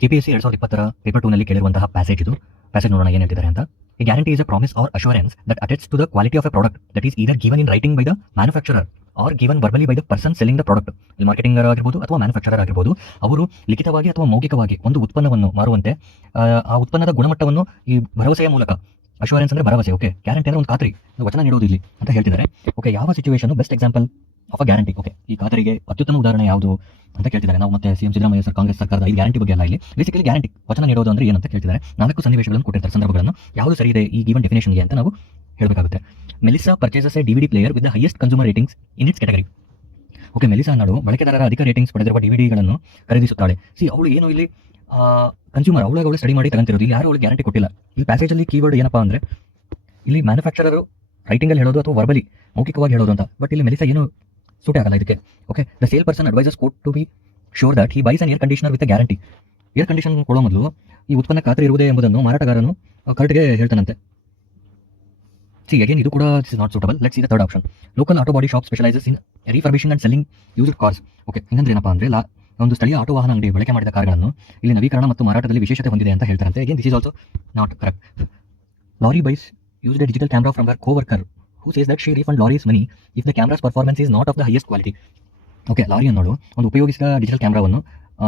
KPSC 2020 paper 2 ನಲ್ಲಿ ಕೇಳಿರುವಂತಹ passage ಇದು. Passage ನೋಡೋಣ ಏನು ಹೇಳ್ತಿದ್ದಾರೆ ಅಂತ. A guarantee is a promise or assurance that attests to the quality of a product that is either given in writing by the manufacturer or given verbally by the person selling the product. ಇಲ್ಲಿ ಮಾರ್ಕೆಟಿಂಗರ್ ಆಗಿರ್ಬೋದು ಅಥವಾ manufacturer ಆಗಿರ್ಬೋದು, ಅವರು ಲಿಖಿತವಾಗಿ ಅಥವಾ ಮೌಖಿಕವಾಗಿ ಒಂದು ಉತ್ಪನ್ನವನ್ನು ಮಾರುವಂತೆ ಆ ಉತ್ಪನ್ನದ ಗುಣಮಟ್ಟವನ್ನು ಈ ಭರವಸೆಯ ಮೂಲಕ, ಅಶ್ಯೂರೆನ್ಸ್ ಅಂದರೆ ಭರವಸೆ, ಓಕೆ, ಗ್ಯಾರಂಟಿ ಅಂದರೆ ಒಂದು ಖಾತ್ರಿ, ವಚನ ನೀಡೋದು ಇಲ್ಲಿ ಅಂತ ಹೇಳ್ತಿದ್ದಾರೆ. ಓಕೆ, ಯಾವ situation best example of a guarantee? Okay, ಈ ಖಾತರಿಗೆ ಅತ್ಯುತ್ತಮ ಉದಾಹರಣೆ ಯಾವುದು ಅಂತ ಕೇಳ್ತಿದ್ದಾರೆ. ನಾವು ಮತ್ತೆ ಸಿಎಂ ಸಿದ್ದರಾಮಯ್ಯ ಸರ್, ಕಾಂಗ್ರೆಸ್ ಸರ್ಕಾರದ ಈ ಗ್ಯಾರಂಟಿ ಬಗ್ಗೆ ಅಲ್ಲ, ಇಲ್ಲಿ ಬೇಸಿಕಲಿ ಗ್ಯಾರಂಟಿ ವಚನ ನೀಡೋದು ಅಂದ್ರೆ ಏನಂತ ಕೇಳ್ತಿದ್ದಾರೆ. 4 ಸನ್ನಿವೇಶಗಳನ್ನು ಕೊಟ್ಟಿರ್ತಾರೆ, ಸಂದರ್ಭಗಳನ್ನು. ಯಾವುದು ಸರಿ ಇದೆ ಈ ಗಿವನ್ ಡೆಫಿನೇಷನ್ಗೆ ಅಂತ ನಾವು ಹೇಳಬೇಕಾಗುತ್ತೆ. Melissa purchases a DVD player with the highest consumer ratings in its category. Okay, Melissa ಅನ್ನೋಳು ಬಳಕೆದಾರರ ಅಧಿಕ ರೇಟಿಂಗ್ಸ್ ಪಡೆದಿರುವ DVDಗಳನ್ನು ಖರೀದಿಸುತ್ತಾಳೆ. ಅವಳು ಏನು ಇಲ್ಲಿ ಕನ್ಸ್ಯೂಮರ್, ಅವಳು ಸ್ಟಡಿ ಮಾಡಿ ತಗೊಂತಿರೋದು. ಇಲ್ಲಿ ಯಾರು ಅವಳು ಗ್ಯಾರಂಟಿ ಕೊಟ್ಟಿಲ್ಲ. ಈ ಪ್ಯಾಸೇಜಲ್ಲಿ ಕೀವರ್ಡ್ ಏನಪ್ಪಾ ಅಂದರೆ, ಇಲ್ಲಿ ಮ್ಯಾನುಫ್ಯಾಕ್ಚರರು ರೈಟಿಂಗಲ್ಲಿ ಹೇಳೋದು ಅಥವಾ ವರ್ಬಲಿ ಮೌಖಿಕವಾಗಿ ಹೇಳೋದು ಅಂತ. ಬಟ್ ಇಲ್ಲಿ ಮೆಲಿಸಾ ಏನು ಸೂಟೇ ಆಗಲ್ಲ ಇದಕ್ಕೆ. Okay, the sale person advises court to be sure that he buys an air conditioner with guarantee. Air condition ಕೊಡೋ ಮೊದಲು ಈ ಉತ್ಪನ್ನ ಖಾತ್ರಿ ಇರುವುದೇ ಎಂಬುದನ್ನು ಮಾರಾಟಗಾರನು ಕರೆಕ್ಟ್ಗೆ ಹೇಳ್ತಾನಂತೆ. ಅಗೇನ್ ಇದು ಕೂಡ is not suitable. Let's see the third option. Local auto body shop specialises in refurbishing and selling used cars. Okay, ಹಿಂಗಂದ್ರೆ ಏನಪ್ಪಾ ಅಂದರೆ, ಒಂದು ಸ್ಥಳೀಯ ಆಟೋ ವಾಹನ ಅಂಗಡಿ ಬಳಕೆ ಮಾಡಿದ ಕಾರ್ಗಳನ್ನು ಇಲ್ಲಿ ನವೀಕರಣ ಮತ್ತು ಮಾರಾಟದಲ್ಲಿ ವಿಶೇಷತೆ ಹೊಂದಿದೆ ಅಂತ ಹೇಳ್ತಾರಂತೆ. Again this is also not correct. Laurie buys used a digital camera from her coworker who says that she refund Laurie's money if the camera's performance is not of the highest quality. Okay, Laurie ಅನ್ನೋಳು ಒಂದು ಉಪಯೋಗಿಸಿದ digital ಕ್ಯಾಮ್ರಾವನ್ನು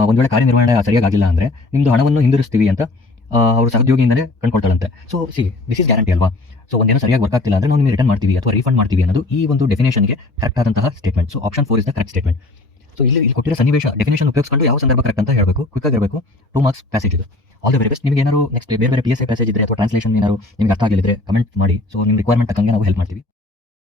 ಒಂದು ವೇಳೆ ಕಾರ್ಯನಿರ್ವಹಣೆ ಸರಿಯಾಗಿಲ್ಲ ಅಂದರೆ ನಿಮ್ಮದು ಹಣವನ್ನು ಹಿಂದಿರುಸ್ತೀವಿ ಅಂತ ಅವರು ಸಹೋದ್ಯೋಗಿಯಿಂದಲೇ ಕಂಡುಕೊಳ್ತಾಳಂತೆ. ದಿಸ್ ಇಸ್ ಗ್ಯಾರಂಟಿ ಅಲ್ವಾ? ಒಂದೇನೋ ಸರಿಯಾಗಿ ವರ್ಕ್ ಆಗ್ತಿಲ್ಲ ಅಂದರೆ ನಾವು ನಿಮಗೆ ರಿಟರ್ನ್ ಮಾಡ್ತೀವಿ ಅಥವಾ ರೀಫಂಡ್ ಮಾಡ್ತೀವಿ ಅನ್ನೋದು ಈ ಒಂದು ಡೆಫಿನೇಷನ್ಗೆ ಕರೆಕ್ಟ್ ಆದಂತಹ statement. Option 4 is the correct statement. ಇಲ್ಲಿ ಕೊಟ್ಟಿರೋ ಸನ್ನಿವೇಶ ಡೆಫಿನೇಷನ್ ಉಪಯೋಗಿಸ್ಕೊಂಡು ಯಾವ ಸಂದರ್ಭ ಕರೆಕ್ಟ್ ಅಂತ ಹೇಳಬೇಕು. ಕ್ವಿಕ್ ಆಗಿರಬೇಕು. 2 ಮಾರ್ಕ್ಸ್ ಪ್ಯಾಸೇಜ್ ಇದು. All the very best. ನಿಮಗೆ ಏನಾದ್ರು ನೆಕ್ಸ್ಟ್ ಬೇರೆ PSA ಪ್ಯಾಸೇಜ್ ಇದ್ದರೆ ಅಥವಾ ಟ್ರಾನ್ಸ್ಲೇಷನ್ ಏನಾದ್ರು ನಿಮಗೆ ಅರ್ಥ ಆಗಿದ್ರೆ ಕಮೆಂಟ್ ಮಾಡಿ. ನಿಮ್ಮ ರಿಕ್ವೈರ್ಮೆಂಟ್ ತಕ್ಕಂಗೆ ನಾವು ಹೆಲ್ಪ್ ಮಾಡ್ತೀವಿ.